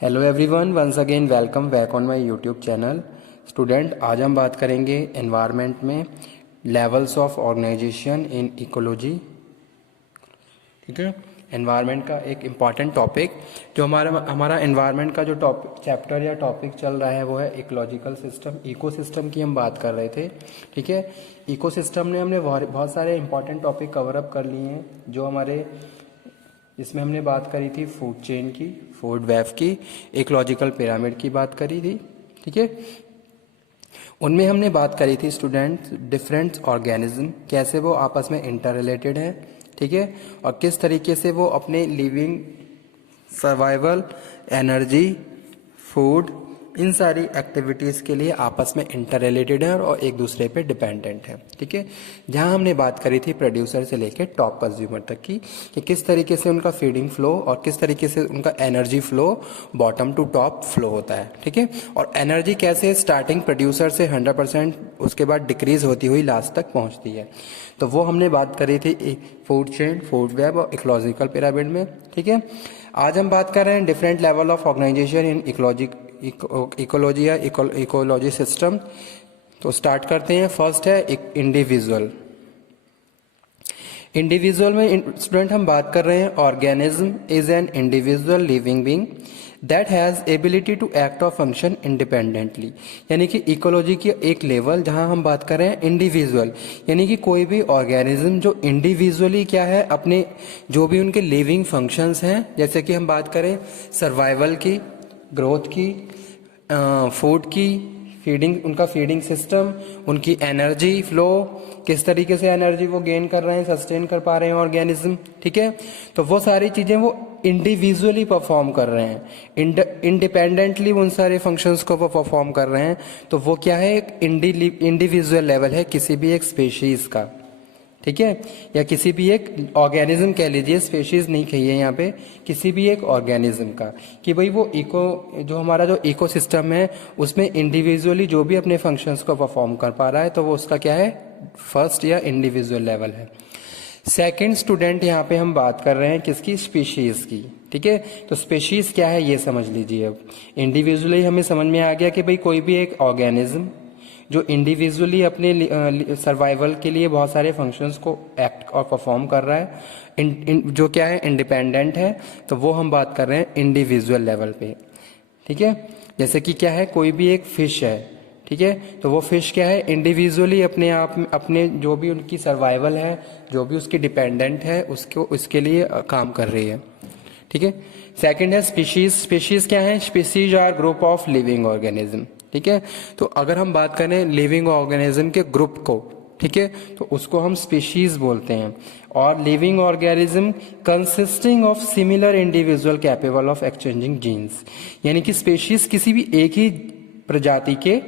Hello everyone, once again welcome back on my YouTube channel. Student, आज हम बात करेंगे एनवायरनमेंट में levels of organisation in ecology. ठीक है, एनवायरनमेंट का एक इम्पॉर्टेंट टॉपिक जो हमारा एनवायरनमेंट का जो टॉपिक चैप्टर या टॉपिक चल रहा है वो है इकोलॉजिकल सिस्टम। इकोसिस्टम की हम बात कर रहे थे। ठीक है, इकोसिस्टम ने हमने बहुत सारे इंपॉर्टेंट टॉपिक कवर अप कर लिए हैं। जो हमारे इसमें हमने बात करी थी फूड चेन की, फूड वेब की, इकोलॉजिकल पिरामिड की बात करी थी। ठीक है, उनमें हमने बात करी थी स्टूडेंट डिफरेंट ऑर्गेनिज्म, कैसे वो आपस में इंटर रिलेटेड है। ठीक है, और किस तरीके से वो अपने लिविंग, सर्वाइवल, एनर्जी, फूड, इन सारी एक्टिविटीज़ के लिए आपस में इंटर रिलेटेड है और एक दूसरे पे डिपेंडेंट है। ठीक है, जहां हमने बात करी थी प्रोड्यूसर से लेकर टॉप कंज्यूमर तक की कि किस तरीके से उनका फीडिंग फ्लो और किस तरीके से उनका energy flow bottom to top flow होता है। ठीक है, और एनर्जी कैसे स्टार्टिंग प्रोड्यूसर से 100% उसके बाद डिक्रीज होती हुई लास्ट तक पहुंचती है। तो वो हमने बात करी थी फूड चेन, फूड वेब और इकोलॉजिकल पिरामिड में। ठीक है, आज हम बात कर रहे हैं different level of organisation in ecology या इकोलॉजी सिस्टम। तो स्टार्ट करते हैं। फर्स्ट है इंडिविजुअल। इंडिविजुअल में स्टूडेंट हम बात कर रहे हैं organism is an individual living being that has ability to act or function independently. यानी कि इकोलॉजी की एक लेवल जहां हम बात कर रहे हैं इंडिविजुअल, यानी कि कोई भी ऑर्गेनिज्म जो इंडिविजुअली क्या है अपने जो भी उनके लिविंग फंक्शंस हैं, जैसे कि हम बात करें सर्वाइवल की, ग्रोथ की, फूड की, फीडिंग, उनका फीडिंग सिस्टम, उनकी एनर्जी फ्लो, किस तरीके से एनर्जी वो गेन कर रहे हैं, सस्टेन कर पा रहे हैं ऑर्गेनिज्म। ठीक है, तो वो सारी चीजें वो इंडिविजुअली परफॉर्म कर रहे हैं, इंडिपेंडेंटली उन सारे फंक्शंस को वो परफॉर्म कर रहे हैं। तो वो क्या है, एक इंडिविजुअल लेवल है किसी भी एक स्पेशीज का। ठीक है, या किसी भी एक ऑर्गेनिज्म कह लीजिए, स्पेशीज नहीं कहिए यहाँ पे, किसी भी एक ऑर्गेनिज्म का, कि भाई वो जो हमारा जो इकोसिस्टम है उसमें इंडिविजुअली जो भी अपने फंक्शंस को परफॉर्म कर पा रहा है, तो वो उसका क्या है, फर्स्ट या इंडिविजुअल लेवल है। सेकंड स्टूडेंट, यहाँ पे हम बात कर रहे हैं किसकी, स्पीशीज की। ठीक है, तो स्पीशीज क्या है ये समझ लीजिए। अब इंडिविजुअली हमें समझ में आ गया कि भाई कोई भी एक ऑर्गेनिज्म जो इंडिविजुअली अपने सर्वाइवल के लिए बहुत सारे फंक्शंस को एक्ट और परफॉर्म कर रहा है, जो क्या है इंडिपेंडेंट है, तो वो हम बात कर रहे हैं इंडिविजुअल लेवल पे। ठीक है, जैसे कि क्या है, कोई भी एक फिश है। ठीक है, तो वो फिश क्या है, इंडिविजुअली अपने आप में अपने जो भी उनकी सर्वाइवल है, जो भी उसकी डिपेंडेंट है, उसके लिए काम कर रही है। ठीक है, सेकंड है स्पीशीज। स्पीशीज क्या है, species are group of living organism. ठीक है, तो अगर हम बात करें लिविंग ऑर्गेनिज्म के ग्रुप को, ठीक है, तो उसको हम स्पीशीज बोलते हैं। और living organism consisting of similar individual capable of exchanging genes, यानी कि स्पीशीज किसी भी एक ही प्रजाति के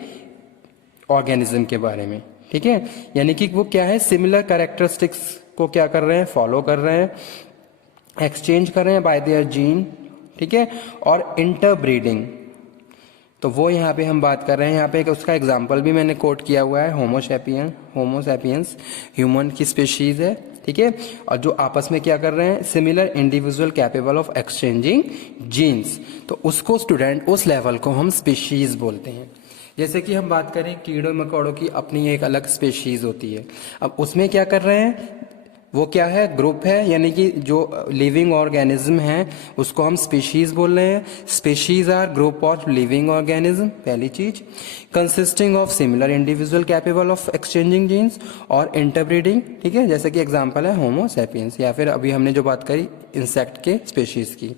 ऑर्गेनिज्म के बारे में। ठीक है, यानी कि वो क्या है, सिमिलर कैरेक्टरिस्टिक्स को क्या कर रहे हैं, फॉलो कर रहे हैं, एक्सचेंज कर रहे हैं बाय देयर जीन। ठीक है, और इंटरब्रीडिंग, तो वो यहाँ पे हम बात कर रहे हैं। यहाँ पे उसका एग्जाम्पल भी मैंने कोट किया हुआ है, होमोसैपियंस ह्यूमन की स्पीशीज है। ठीक है, और जो आपस में क्या कर रहे हैं, similar individual capable of exchanging genes, तो उसको स्टूडेंट उस लेवल को हम स्पीशीज बोलते हैं। जैसे कि हम बात करें कीड़ों मकोड़ों की अपनी एक अलग स्पीशीज होती है। अब उसमें क्या कर रहे हैं, वो क्या है, ग्रुप है, यानी कि जो लिविंग ऑर्गेनिज्म है उसको हम स्पीशीज बोल रहे हैं। Species are group of living organism, पहली चीज, consisting of similar individual capable of exchanging genes और इंटरब्रीडिंग। ठीक है, जैसे कि एग्जांपल है होमोसैपियंस, या फिर अभी हमने जो बात करी इंसेक्ट के स्पीशीज की,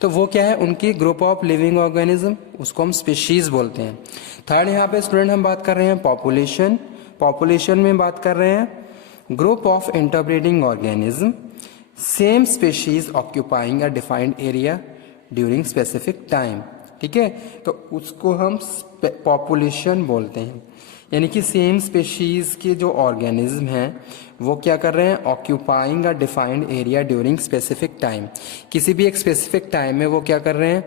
तो वो क्या है, उनकी ग्रुप ऑफ लिविंग ऑर्गेनिज्म, उसको हम स्पीशीज बोलते हैं। थर्ड, यहाँ पे स्टूडेंट हम बात कर रहे हैं पॉपुलेशन। पॉपुलेशन में बात कर रहे हैं group of interbreeding organism, same species occupying a defined area during specific time। ठीक है, तो उसको हम पॉपुलेशन बोलते हैं, यानी कि सेम स्पेशीज के जो ऑर्गेनिज्म हैं वो क्या कर रहे हैं, occupying a defined area during specific time, किसी भी एक स्पेसिफिक टाइम में वो क्या कर रहे हैं,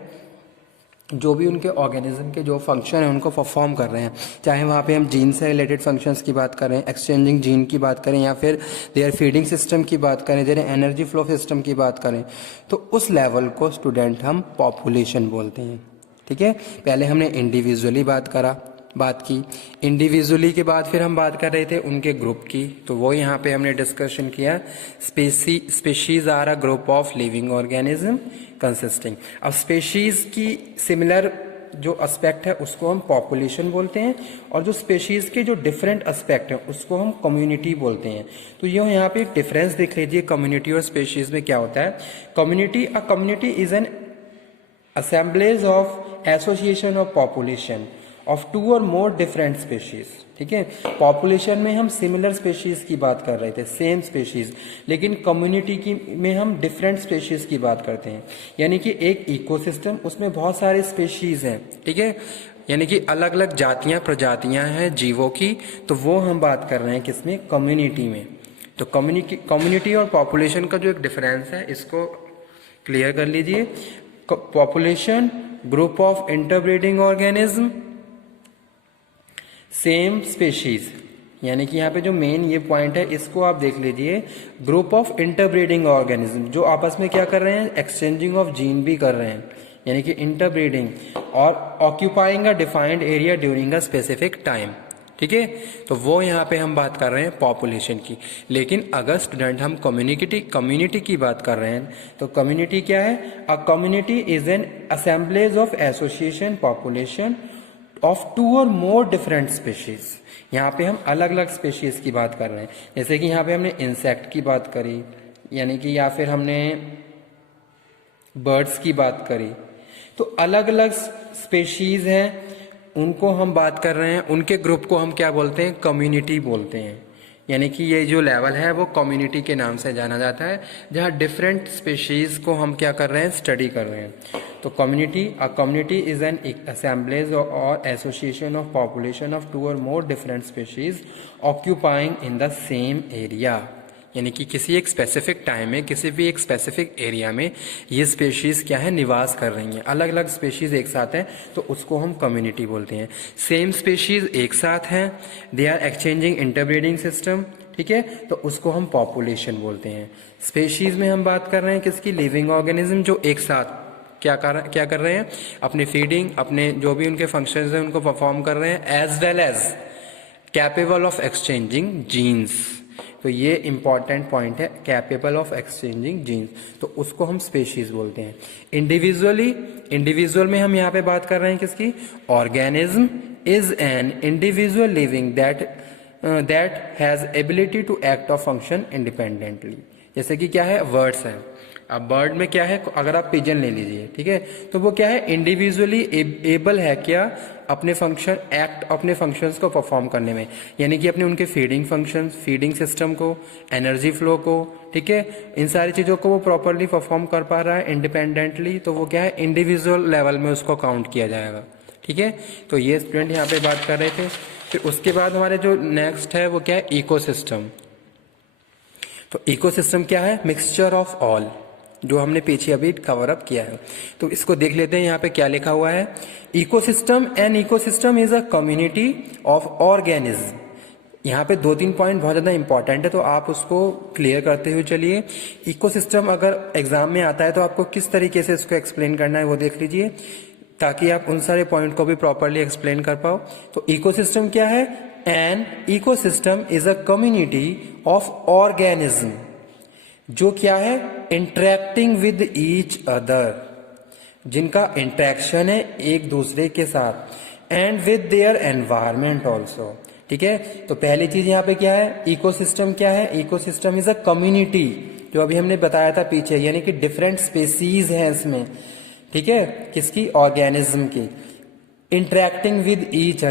जो भी उनके ऑर्गेनिज्म के जो फंक्शन है उनको परफॉर्म कर रहे हैं, चाहे वहाँ पे हम जीन से रिलेटेड फंक्शंस की बात करें, एक्सचेंजिंग जीन की बात करें, या फिर देयर फीडिंग सिस्टम की बात करें, देयर एनर्जी फ्लो सिस्टम की बात करें, तो उस लेवल को स्टूडेंट हम पॉपुलेशन बोलते हैं। ठीक है, पहले हमने इंडिविजुअली बात की, इंडिविजुअली के बाद फिर हम बात कर रहे थे उनके ग्रुप की, तो वो यहाँ पे हमने डिस्कशन किया species are a group of living organism consisting. अब स्पेशीज की सिमिलर जो एस्पेक्ट है उसको हम पॉपुलेशन बोलते हैं, और जो स्पेशीज के जो डिफरेंट एस्पेक्ट हैं उसको हम कम्युनिटी बोलते हैं। तो ये यहाँ पे एक डिफरेंस देख लीजिए कम्युनिटी और स्पेशीज में क्या होता है। Community is N assemblage of association of population of two or more different species। ठीक है, पॉपुलेशन में हम सिमिलर स्पेशीज की बात कर रहे थे, सेम स्पेशीज, लेकिन कम्युनिटी की में हम डिफरेंट स्पेशीज की बात करते हैं। यानी कि एक इकोसिस्टम, उसमें बहुत सारे स्पेशीज हैं। ठीक है, यानी कि अलग अलग जातियां प्रजातियां हैं जीवों की, तो वो हम बात कर रहे हैं किसमें, कम्युनिटी में। तो कम्युनिटी और पॉपुलेशन का जो एक डिफरेंस है इसको क्लियर कर लीजिए। Population group of interbreeding organism same species, यानी कि यहाँ पे जो मेन ये पॉइंट है इसको आप देख लीजिए। ग्रुप ऑफ इंटरब्रीडिंग ऑर्गेनिज्म जो आपस में क्या कर रहे हैं, एक्सचेंजिंग ऑफ जीन भी कर रहे हैं, यानी कि इंटरब्रीडिंग, और occupying a defined area during a specific time. ठीक है, तो वो यहाँ पे हम बात कर रहे हैं पॉपुलेशन की। लेकिन अगर स्टूडेंट हम कम्युनिटी की बात कर रहे हैं, तो कम्युनिटी क्या है, a community is an assemblage of association population of two or more different species. यहाँ पे हम अलग अलग स्पेशीज की बात कर रहे हैं, जैसे कि यहाँ पे हमने इंसेक्ट की बात करी, यानी कि या फिर हमने बर्ड्स की बात करी, तो अलग अलग स्पेशीज हैं, उनको हम बात कर रहे हैं, उनके ग्रुप को हम क्या बोलते हैं, कम्युनिटी बोलते हैं। यानी कि ये जो लेवल है वो कम्युनिटी के नाम से जाना जाता है, जहाँ डिफरेंट स्पेशीज को हम क्या कर रहे हैं, स्टडी कर रहे हैं। तो community is an assemblage or association of population of two or more different species occupying in the same area. यानी कि किसी एक स्पेसिफिक टाइम में किसी भी एक स्पेसिफिक एरिया में ये स्पेशीज क्या है, निवास कर रही हैं। अलग अलग स्पेशीज एक साथ हैं तो उसको हम कम्युनिटी बोलते हैं। सेम स्पेशीज एक साथ हैं, they are exchanging interbreeding system, ठीक है, तो उसको हम पॉपुलेशन बोलते हैं। स्पेशीज में हम बात कर रहे हैं किसकी, लिविंग ऑर्गेनिज्म जो एक साथ क्या कर रहे हैं, अपनी फीडिंग, अपने जो भी उनके फंक्शंस हैं उनको परफॉर्म कर रहे हैं, as well as capable of exchanging genes. तो ये इंपॉर्टेंट पॉइंट है, कैपेबल ऑफ एक्सचेंजिंग जीन्स, तो उसको हम स्पेशीज बोलते हैं। इंडिविजुअल में हम यहाँ पे बात कर रहे हैं किसकी, organism is an individual living that has ability to act or function independently. जैसे कि क्या है, वर्ड्स है। अब बर्ड में क्या है, अगर आप पिजन ले लीजिए, ठीक है, तो वो क्या है, इंडिविजुअली एबल है क्या, अपने फंक्शंस को परफॉर्म करने में, यानी कि अपने उनके फीडिंग सिस्टम को, एनर्जी फ्लो को, ठीक है, इन सारी चीज़ों को वो प्रॉपरली परफॉर्म कर पा रहा है इंडिपेंडेंटली, तो वो क्या है, इंडिविजुअल लेवल में उसको काउंट किया जाएगा। ठीक है, तो ये स्टूडेंट यहाँ पे बात कर रहे थे। फिर उसके बाद हमारे जो नेक्स्ट है वो क्या है, इकोसिस्टम। तो इकोसिस्टम क्या है, मिक्सचर ऑफ ऑल, जो हमने पीछे अभी कवर अप किया है। तो इसको देख लेते हैं, यहाँ पे क्या लिखा हुआ है, ecosystem an ecosystem is a community of organism. यहाँ पे 2-3 पॉइंट बहुत ज़्यादा इंपॉर्टेंट है, तो आप उसको क्लियर करते हुए चलिए। इकोसिस्टम अगर एग्जाम में आता है तो आपको किस तरीके से इसको एक्सप्लेन करना है वो देख लीजिए, ताकि आप उन सारे पॉइंट को भी प्रॉपरली एक्सप्लेन कर पाओ। तो इकोसिस्टम क्या है, an ecosystem is a community of organism जो क्या है, इंटरेक्टिंग विद ईच अदर, जिनका इंटरेक्शन है एक दूसरे के साथ, and with their environment also. ठीक है, तो पहली चीज यहाँ पे क्या है, इकोसिस्टम क्या है, इकोसिस्टम इज अ कम्युनिटी, जो अभी हमने बताया था पीछे, यानी कि डिफरेंट स्पेसीज है इसमें, ठीक है, किसकी, ऑर्गेनिज्म की, इंटरेक्टिंग विद ईच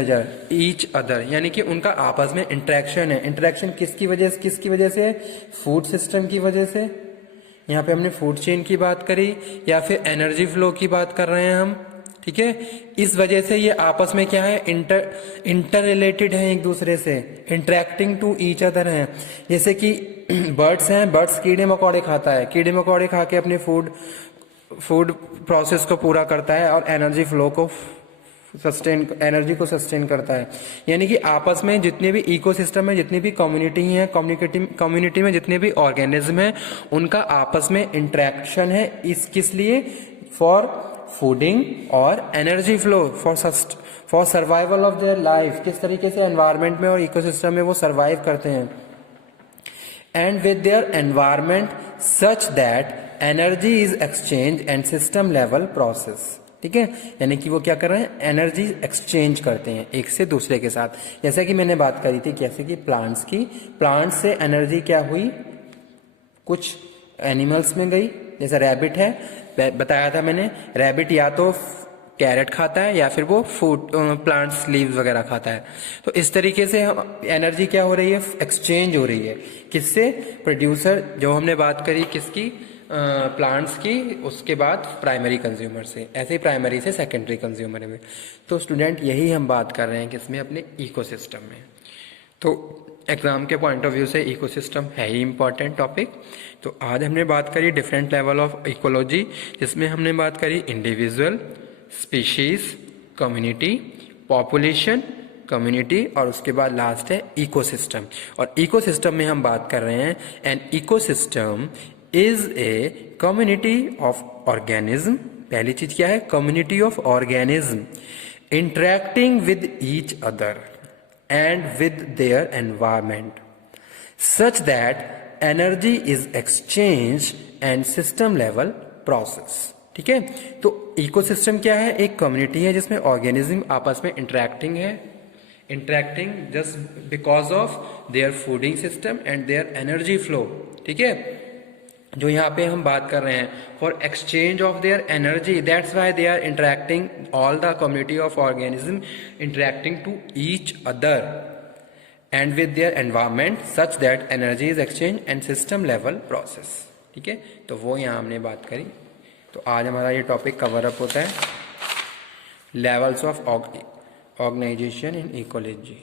अदर, यानी कि उनका आपस में इंटरेक्शन है। इंटरेक्शन किसकी वजह से, फूड सिस्टम की वजह से, यहाँ पे हमने फूड चेन की बात करी, या फिर एनर्जी फ्लो की बात कर रहे हैं हम, ठीक है, इस वजह से ये आपस में क्या है, इंटर रिलेटेड है एक दूसरे से, इंटरेक्टिंग टू ईच अदर है। जैसे कि बर्ड्स हैं, बर्ड्स कीड़े मकोड़े खाता है, कीड़े मकोड़े खा के अपने फूड प्रोसेस को पूरा करता है और एनर्जी फ्लो को एनर्जी को सस्टेन करता है। यानी कि आपस में जितने भी इकोसिस्टम है, जितनी भी कम्युनिटी है, कम्युनिटी में जितने भी ऑर्गेनिज्म है, उनका आपस में इंटरेक्शन है। किस लिए? फॉर फूडिंग और energy flow, for survival of their life. किस तरीके से एनवायरमेंट में और इकोसिस्टम में वो सर्वाइव करते हैं। And with their environment such that energy is exchange and system level process. ठीक है, यानी कि वो क्या कर रहे हैं? एनर्जी एक्सचेंज करते हैं एक से दूसरे के साथ। जैसे कि मैंने बात करी थी कैसे कि प्लांट्स की, प्लांट्स से एनर्जी क्या हुई? कुछ एनिमल्स में गई, जैसे रैबिट है, बताया था मैंने, रैबिट या तो कैरेट खाता है या फिर वो फूड प्लांट्स लीव्स वगैरह खाता है। तो इस तरीके से हम एनर्जी क्या हो रही है? एक्सचेंज हो रही है। किससे? प्रोड्यूसर, जो हमने बात करी किसकी? प्लांट्स की, उसके बाद प्राइमरी कंज्यूमर से, ऐसे ही प्राइमरी से सेकेंडरी कंज्यूमर में। तो स्टूडेंट यही हम बात कर रहे हैं किसमें? अपने इकोसिस्टम में। तो एग्जाम के पॉइंट ऑफ व्यू से इकोसिस्टम है ही इम्पॉर्टेंट टॉपिक। तो आज हमने बात करी डिफरेंट लेवल ऑफ इकोलॉजी, जिसमें हमने बात करी individual, species, community, population, community, और उसके बाद लास्ट है इकोसिस्टम। और इकोसिस्टम में हम बात कर रहे हैं an ecosystem is a community of organism. पहली चीज क्या है? Community of organism interacting with each other and with their environment such that energy is exchange and system level process. ठीक है, तो इकोसिस्टम क्या है? एक कम्युनिटी है जिसमें ऑर्गेनिज्म आपस में interacting just because of their fooding system and their energy flow. ठीक है, जो यहाँ पे हम बात कर रहे हैं for exchange of their energy, that's why they are interacting, all the community of organism interacting to each other and with their environment such that energy is exchange and system level process. ठीक है, तो वो यहाँ हमने बात करी। तो आज हमारा ये टॉपिक कवर अप होता है levels of organisation in ecology.